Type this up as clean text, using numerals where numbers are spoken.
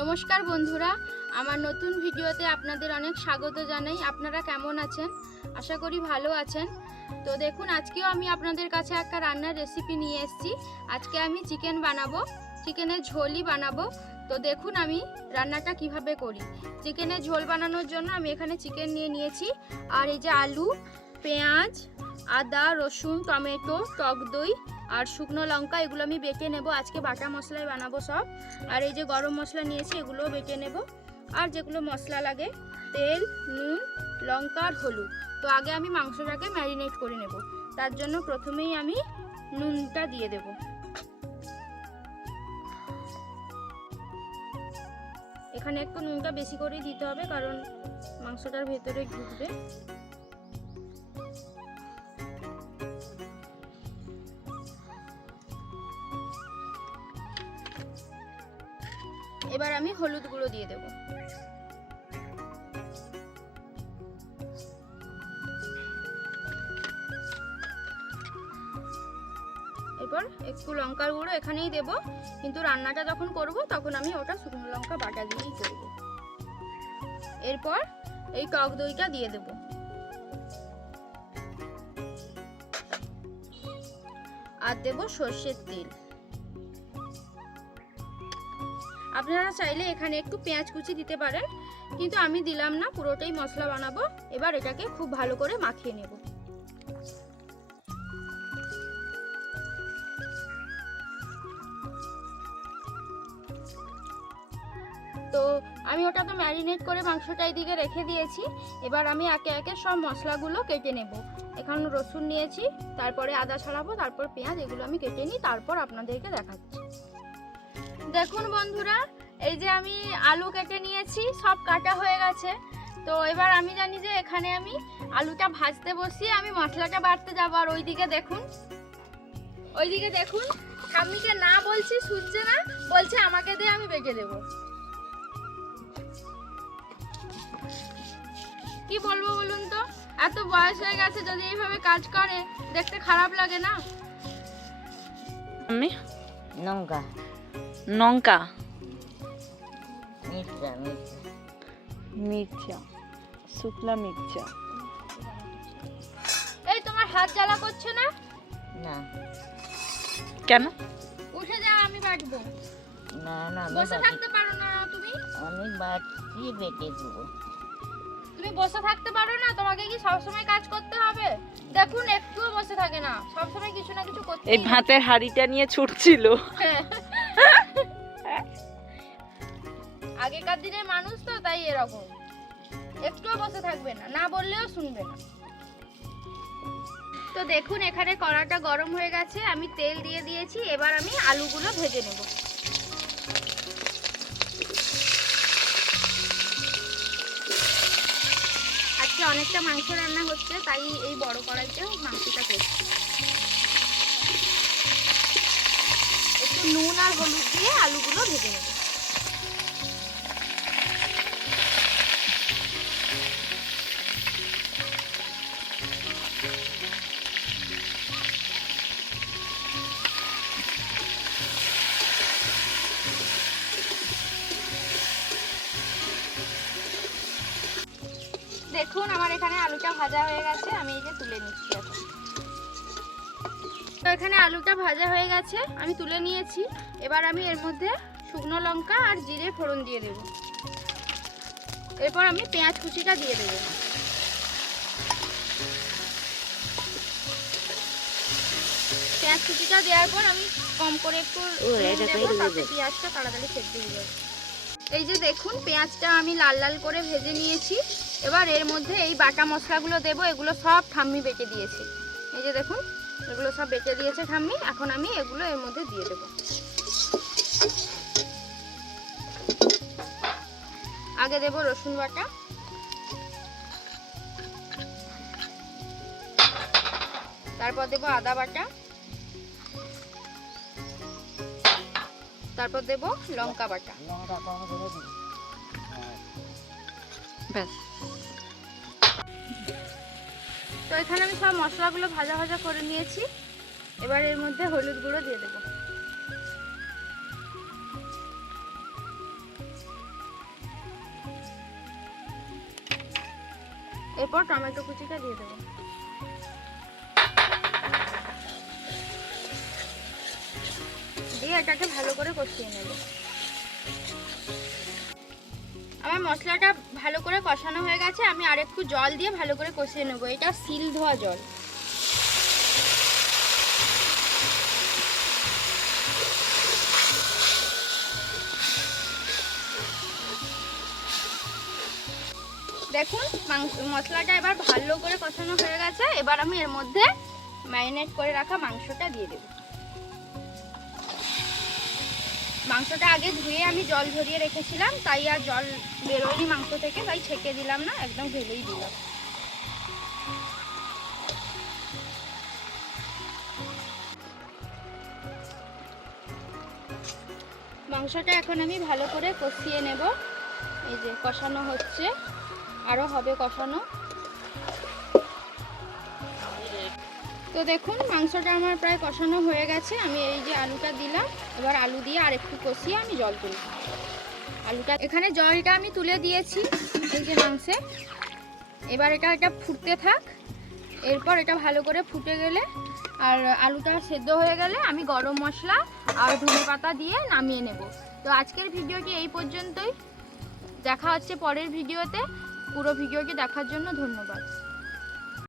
নমস্কার বন্ধুরা, আমার নতুন ভিডিওতে আপনাদের অনেক স্বাগত জানাই। আপনারা কেমন আছেন? আশা করি ভালো আছেন। তো দেখুন, আজকেও আমি আপনাদের কাছে একটা রান্নার রেসিপি নিয়ে এসেছি। আজকে আমি চিকেন বানাবো, চিকেনের ঝোলই বানাবো। তো দেখুন আমি রান্নাটা কিভাবে করি। চিকেনের ঝোল বানানোর জন্য আমি এখানে চিকেন নিয়ে নিয়েছি, আর এই যে আলু, পেঁয়াজ, আদা, রসুন, টমেটো, টক দই আর শুকনো লঙ্কা, এগুলো আমি বেটে নেব। আজকে বাটা মশলায় বানাবো সব। আর এই যে গরম মশলা নিয়েছি, এগুলোও বেটে নেব। আর যেগুলো মশলা লাগে, তেল, নুন, লঙ্কা আর হলুদ। তো আগে আমি মাংসটাকে ম্যারিনেট করে নেব। তার জন্য প্রথমেই আমি নুনটা দিয়ে দেব। এখানে একটু নুনটা বেশি করে দিতে হবে, কারণ মাংসটার ভেতরে ঢুকবে। এবার আমি হলুদ গুঁড়ো দিয়ে দেব। এরপর একটু লঙ্কার গুঁড়ো এখানেই দেব, কিন্তু রান্নাটা যখন করব তখন আমি ওটা শুকনো লঙ্কা বাটা দিয়েই করব। এরপর এই টক দইটা দিয়ে দেব। আর দেব সর্ষের তেল। আপনারা চাইলে এখানে একটু পেঁয়াজ কুচি দিতে পারেন, কিন্তু আমি দিলাম না, পুরোটাই মশলা বানাবো। এবার এটাকে খুব ভালো করে মাখিয়ে নেব। তো আমি ওটা তো ম্যারিনেট করে মাংসটা এইদিকে রেখে দিয়েছি। এবার আমি একে একে সব মশলাগুলো কেটে নেব। এখানে রসুন নিয়েছি, তারপরে আদা ছাড়াবো, তারপর পেঁয়াজ, এগুলো আমি কেটে নিই, তারপর আপনাদেরকে দেখাচ্ছি। দেখুন বন্ধুরা, এই যে আমি আলু কেটে নিয়েছি, সব কাটা হয়ে গেছে। তো এবার আমি জানি যে এখানে আমি আলুটা ভাজতে বসিয়ে আমি মশলাটা বাটতে যাবো। আর ওইদিকে দেখুন ঠাম্মিকে না বলছি, শুনছে না, বলছে আমাকে দিয়ে আমি বেটে দেবো। কি বলবো বলুন তো, এত বয়স হয়ে গেছে, যদি এইভাবে কাজ করে দেখতে খারাপ লাগে না? আমি লঙ্কা লঙ্কা মির্চা মির্চা শুকলা মির্চা। এই তোমার হাত জ্বালা করছে না? না কেন? উঠে যাও, আমি বাটবো। না না বসে থাকতে পারো না তুমি? আমি বাটি বেটে দেবো। তুমি বসে থাকতে পারো না? তোমাকে কি সবসময় কাজ করতে হবে? দেখুন একটুও বসে থাকে না, সবসময় কিছু না কিছু করতে। এই ভাতের হাঁড়িটা নিয়ে ছুটছিল। আগেকার দিনের মানুষ তো, তাই এরকম, একটুও বসে থাকবে না, না বললেও শুনবে না। তো দেখুন এখানে কড়াটা গরম হয়ে গেছে, আমি তেল দিয়ে দিয়েছি। এবার আমি আলুগুলো ভেজে নেব। আজকে অনেকটা মাংস রান্না হচ্ছে, তাই এই বড় কড়াইতে মাংসটা করছি। একটু নুন আর হলুদ দিয়ে আলুগুলো ভেজে নেব। দেখুন আমার এখানে আলুটা ভাজা হয়ে গেছে, আমি এই যে তুলে নিচ্ছি এখন। তো এখানে আলুটা ভাজা হয়ে গেছে, আমি তুলে নিয়েছি। এবার আমি এর মধ্যে শুকনো লঙ্কা আর জিরে ফোড়ন দিয়ে দেব। এরপর আমি পেঁয়াজ কুচিটা দিয়ে দেব। পেঁয়াজ কুচিটা দেওয়ার পর আমি কম করে একটু দেবো, তাতে পেঁয়াজটা তাড়াতাড়ি সেদ্ধ হয়ে যাবে। এই যে দেখুন পেঁয়াজটা আমি লাল লাল করে ভেজে নিয়েছি। এবার এর মধ্যে এই বাটা মশলাগুলো দেব। এগুলো সব ঠাম্মি বেটে দিয়েছে। এই যে দেখুন এগুলো সব বেটে দিয়েছে ঠাম্মি। এখন আমি এগুলো এর মধ্যে দিয়ে দেব। আগে দেব রসুন বাটা, তারপর দেব আদা বাটা, তারপর দেব লঙ্কা বাটা। লঙ্কা কম করে দিই। ব্যাস। তো এখানে আমি সব মশলাগুলো ভাজা ভাজা করে নিয়েছি। এবার এর মধ্যে হলুদ গুঁড়ো দিয়ে দেবো। এরপর টমেটো কুচিটা দিয়ে দেবো। দিয়ে এটাকে ভালো করে কষিয়ে নেব। আমার মশলাটা ভালো করে কষানো হয়ে গেছে, আমি আরেকটু জল দিয়ে ভালো করে কষিয়ে নেব। এটা সিল ধোয়া জল। দেখুন মশলাটা এবার ভালো করে কষানো হয়ে গেছে। এবার আমি এর মধ্যে ম্যারিনেট করে রাখা মাংসটা দিয়ে দেব। মাংসটা আগে ধুয়ে আমি জল ঝরিয়ে রেখেছিলাম, তাই আর জল বেরোয়নি মাংস থেকে, তাই ছেঁকে দিলাম না, একদম ঢেলেই দিলাম। মাংসটা এখন আমি ভালো করে কষিয়ে নেব। এই যে কষানো হচ্ছে, আরও হবে কষানো। তো দেখুন মাংসটা আমার প্রায় কষানো হয়ে গেছে। আমি এই যে আলুটা দিলাম, এবার আলু দিয়ে আর একটু কষিয়ে আমি জল তুলব। আলুটা এখানে জলটা আমি তুলে দিয়েছি এই যে মাংসে। এবার এটা ফুটতে থাক। এরপর এটা ভালো করে ফুটে গেলে আর আলুটা সেদ্ধ হয়ে গেলে আমি গরম মশলা আর ধনেপাতা দিয়ে নামিয়ে নেব। তো আজকের ভিডিওটি এই পর্যন্তই। দেখা হচ্ছে পরের ভিডিওতে। পুরো ভিডিওটি দেখার জন্য ধন্যবাদ।